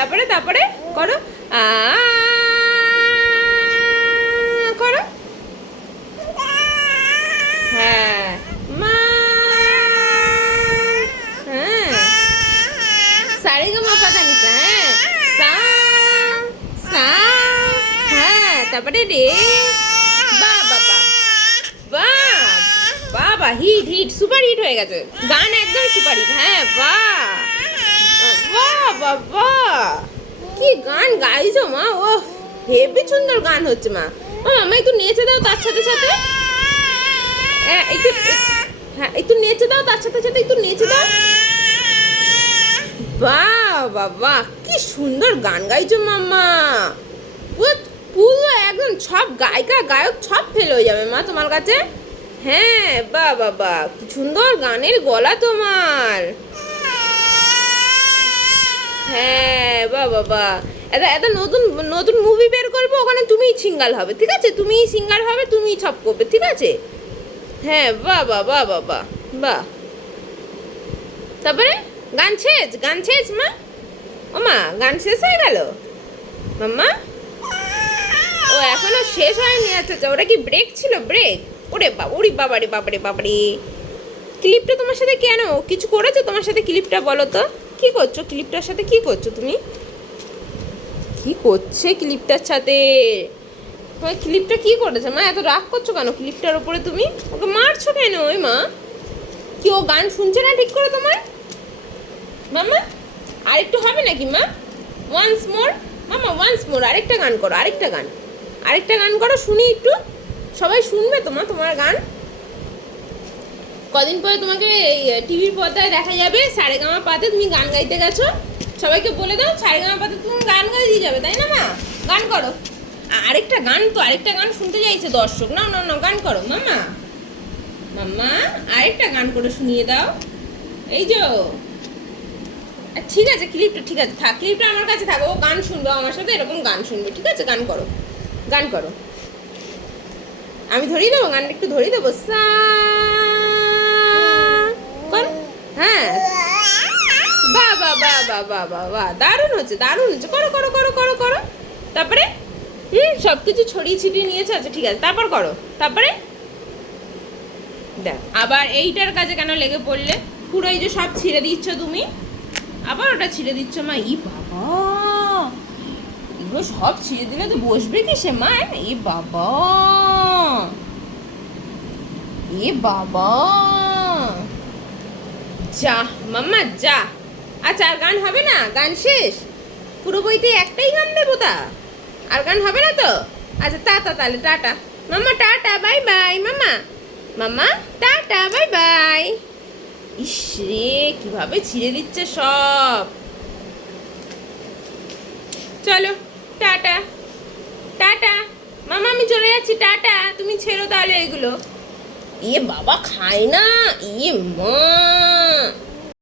তারপরে তারপরে করো করো। হ্যাঁ মা। হ্যাঁ সারেগামাপাধানিসা। হ্যাঁ সা সা। হ্যাঁ তারপরে রে। বাহ বাবা বাহ বাবা, হিট হিট, সুপার হিট হয়ে গেছে গান, একদম সুপার হিট। হ্যাঁ বাহ বাহ বাবা, কি গান গাইছো মা, ও হেবি সুন্দর গান হচ্ছে মা। মামা একটু নেচে দাও তার সাথে সাথে, একটু, হ্যাঁ একটু নেচে দাও তার সাথে সাথে, একটু নেচে দাও। বাহ বাবা, কি সুন্দর গান গাইছো মাম্মা, পুরো একদম সব গায়িকা গায়ক সব ফেল হয়ে যাবে মা তোমার কাছে। হ্যাঁ বাহ বাবা, কি সুন্দর গানের গলা তোমার। হ্যাঁ বাহ বাবা, এটা এটা নতুন নতুন মুভি বের করবো, ওখানে তুমিই সিঙ্গার হবে, ঠিক আছে? তুমিই সিঙ্গার হবে, তুমিই সব করবে, ঠিক আছে? হ্যাঁ বাহ বাহ বাহ বাবা বাহ। তারপরে গান শেষ, গান শেষ মা। ও মা গান শেষ হয়ে গেল মাম্মা? ও এখনো শেষ হয়নি? আচ্ছা আচ্ছা, ওটা কি ব্রেক ছিল? ব্রেক? ওরে বাবা, ওরে বাবারে বাবারে বাবারে, ক্লিপটা তোমার সাথে কেন? কিছু করেছো তোমার সাথে ক্লিপটা? বলো তো কি করছো ক্লিপটার সাথে? কি করছো তুমি? কি করছে ক্লিপটার সাথে? তোমার ক্লিপটা কি করেছে মা? এত রাগ করছো কেন ক্লিপটার ওপরে? তুমি ওকে মারছো কেন? ওই মা কি ও গান শুনছে না ঠিক করে তোমার মাম্মা? আরেকটু হবে নাকি মা? ওয়ান্স মোর মামা, ওয়ান্স মোর, আরেকটা গান করো, আরেকটা গান, আরেকটা গান করো শুনি একটু, সবাই শুনবে তোমার গান। কদিন পরে তোমাকে এই টিভির পর্দায় দেখা যাবে, সারেগামাপাতে তুমি গান গাইতে গেছো। সবাইকে বলে দাও সারেগামাপাতে তুমি গান গাই দিয়ে যাবে, তাই না মা? গান করো আরেকটা গান, তো আরেকটা গান শুনতে চাইছে দর্শক। না না না, গান করো মাম্মা, মাম্মা আরেকটা গান করে শুনিয়ে দাও। এই যে ঠিক আছে, ক্লিপটা ঠিক আছে থাক, ক্লিপটা আমার কাছে থাকো, ও গান শুনবে আমার সাথে, এরকম গান শুনবে, ঠিক আছে? গান করো, গান করো, আমি ধরিয়ে দেবো গানটা, একটু ধরিয়ে দেবো। সা কর। হ্যাঁ বাহ বাহ বাহ বাহ বাহ বাহ বাহ, দারুণ হচ্ছে দারুণ হচ্ছে, করো করো করো করো করো। তারপরে সব কিছু ছড়িয়ে ছিটিয়ে নিয়েছো, আচ্ছা ঠিক আছে, তারপর করো। তারপরে দেখ আবার এইটার কাজে কেন লেগে পড়লে? পুরো এই যে সব ছিঁড়ে দিচ্ছ তুমি, আবার ওটা ছিঁড়ে দিচ্ছ মা। ই বাবা, এগুলো সব ছিঁড়ে দিলে তো বসবে কি সে মা? এ বাবা, এ বাবা, যা মাম্মা যা। আচ্ছা আর গান হবে না? গান শেষ? পুরো বইতে একটাই গান দেবো তা? আর গান হবে না তো? আচ্ছা টাটা, তাহলে টাটা মাম্মা, টাটা বাই বাই মাম্মা, মাম্মা টাটা বাই বাই। ইস রে, কিভাবে ছিঁড়ে দিচ্ছে সব। চলো টাটা, টাটা মামা, আমি চলে যাচ্ছি, টাটা, তুমি ছেড়ো তাহলে এগুলো। ইয়ে বাবা খায় না, ইয়ে মা।